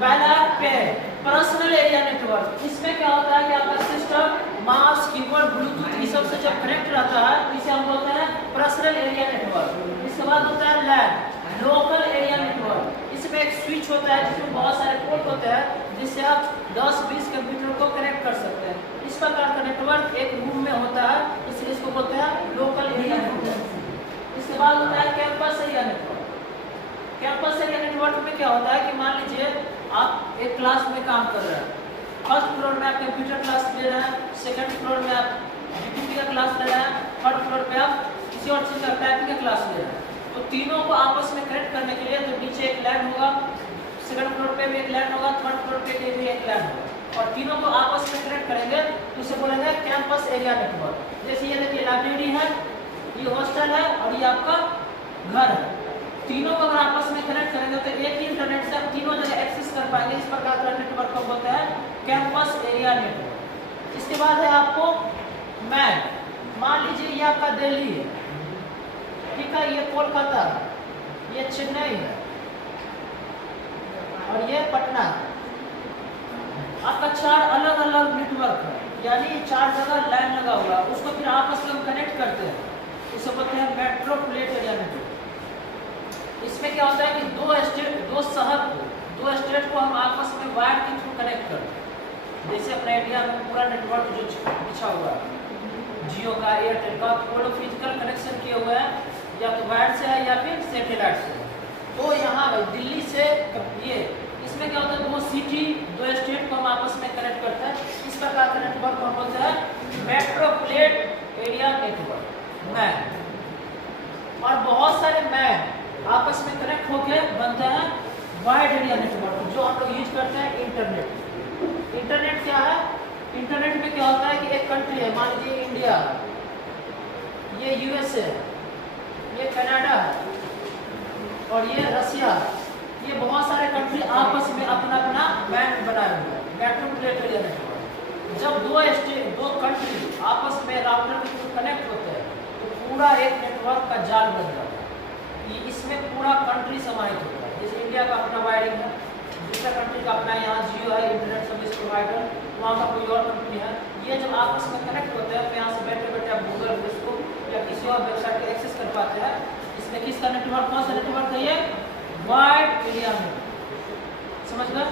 पहला personal area network. इसमें क्या होता है कि आपका सिस्टम माउस कीबोर्ड ब्लूटूथ ये सब से जब कनेक्ट रहता है इसे हम बोलते हैं पर्सनल एरिया नेटवर्क। इसके बाद होता है लैन लोकल एरिया नेटवर्क। इसमें एक स्विच होता है जिसमें बहुत सारे पोर्ट होते हैं जिससे आप 10-20 कंप्यूटर को कनेक्ट कर सकते हैं। इस प्रकार का नेटवर्क एक रूम में होता है इसलिए इसको बोलते हैं लोकल एरिया नेटवर्क। इसके बाद होता है campus area network. Campus area network में क्या होता है कि मान लीजिए आप एक क्लास में काम कर रहे हैं, फर्स्ट फ्लोर में आप कंप्यूटर क्लास ले रहे हैं, सेकंड फ्लोर में आप जीपीटी का क्लास ले रहे हैं, थर्ड फ्लोर पे आप किसी और चीज़ का टाइपिंग का क्लास ले रहे हैं। तो तीनों को आपस में कनेक्ट करने के लिए तो नीचे एक लैन होगा, सेकंड फ्लोर पे भी एक लैन होगा, थर्ड फ्लोर पे भी एक लैन होगा और तीनों को आपस में कनेक्ट करेंगे तो उसे बोलेंगे कैंपस एरिया नेटवर्क। जैसे ये देखिए लाइब्रेरी है, ये हॉस्टल है और ये आपका घर है। तीनों को अगर आपस में कनेक्ट करेंगे तो एक ही इंटरनेट से आप तीनों जगह एक्सेस कर पाएंगे। इस प्रकार का नेटवर्क को बोलते हैं कैंपस एरिया नेटवर्क। इसके बाद है आपको मैन। मान लीजिए ये आपका दिल्ली है, ठीक है, ये कोलकाता, ये चेन्नई है और ये पटना। आपका 4 अलग अलग नेटवर्क है, यानी 4 जगह लाइन लगा हुआ है, उसको फिर आपस में हम कनेक्ट करते हैं, इसे बोलते हैं मेट्रोपोलिटन एरिया नेटवर्क। इसमें क्या होता है कि दो स्टेट को हम आपस में वायर के थ्रू कनेक्ट करते हैं। जैसे अपने इंडिया में पूरा नेटवर्क जो बिछा हुआ है जियो का, एयरटेल का, वो लोग फिजिकल कनेक्शन किए हुए हैं या तो वायर से है या फिर सैटेलाइट से। तो यहाँ दिल्ली से ये इसमें क्या होता है 2 सिटी 2 स्टेट को हम आपस में कनेक्ट करते हैं। इस प्रकार का नेटवर्क को हम बोलते हैं मेट्रोपोलिटन एरिया नेटवर्क मैन। और बहुत सारे मैन आपस में कनेक्ट होकर बनते हैं वाइड एरिया नेटवर्क, जो हम लोग यूज करते हैं इंटरनेट। इंटरनेट क्या है? इंटरनेट में क्या होता है कि एक कंट्री है, मान लीजिए इंडिया, ये यूएसए, ये कनाडा और ये रसिया, ये बहुत सारे कंट्री आपस में अपना अपना बैंड बनाए हुए हैं, मेट्रोपोलिटन एरिया नेटवर्क। जब दो कंट्री आपस में राउटर के थ्रू कनेक्ट होते हैं तो पूरा एक नेटवर्क का जाल बन जाता है। इसमें पूरा कंट्री समाहित होता है। जैसे इंडिया का अपना वायरिंग है, दूसरा कंट्री का अपना यहाँ जियो है इंटरनेट सर्विस प्रोवाइडर, वहाँ का कोई और कंट्री है। ये जब आपस में कनेक्ट होते हैं तो यहाँ से बैठे बैठे आप गूगल, फेसबुक या किसी और वेबसाइट को एक्सेस कर पाते हैं। इसमें किसका नेटवर्क, कौन सा नेटवर्क है? ये वाइड एरिया में, समझ गए?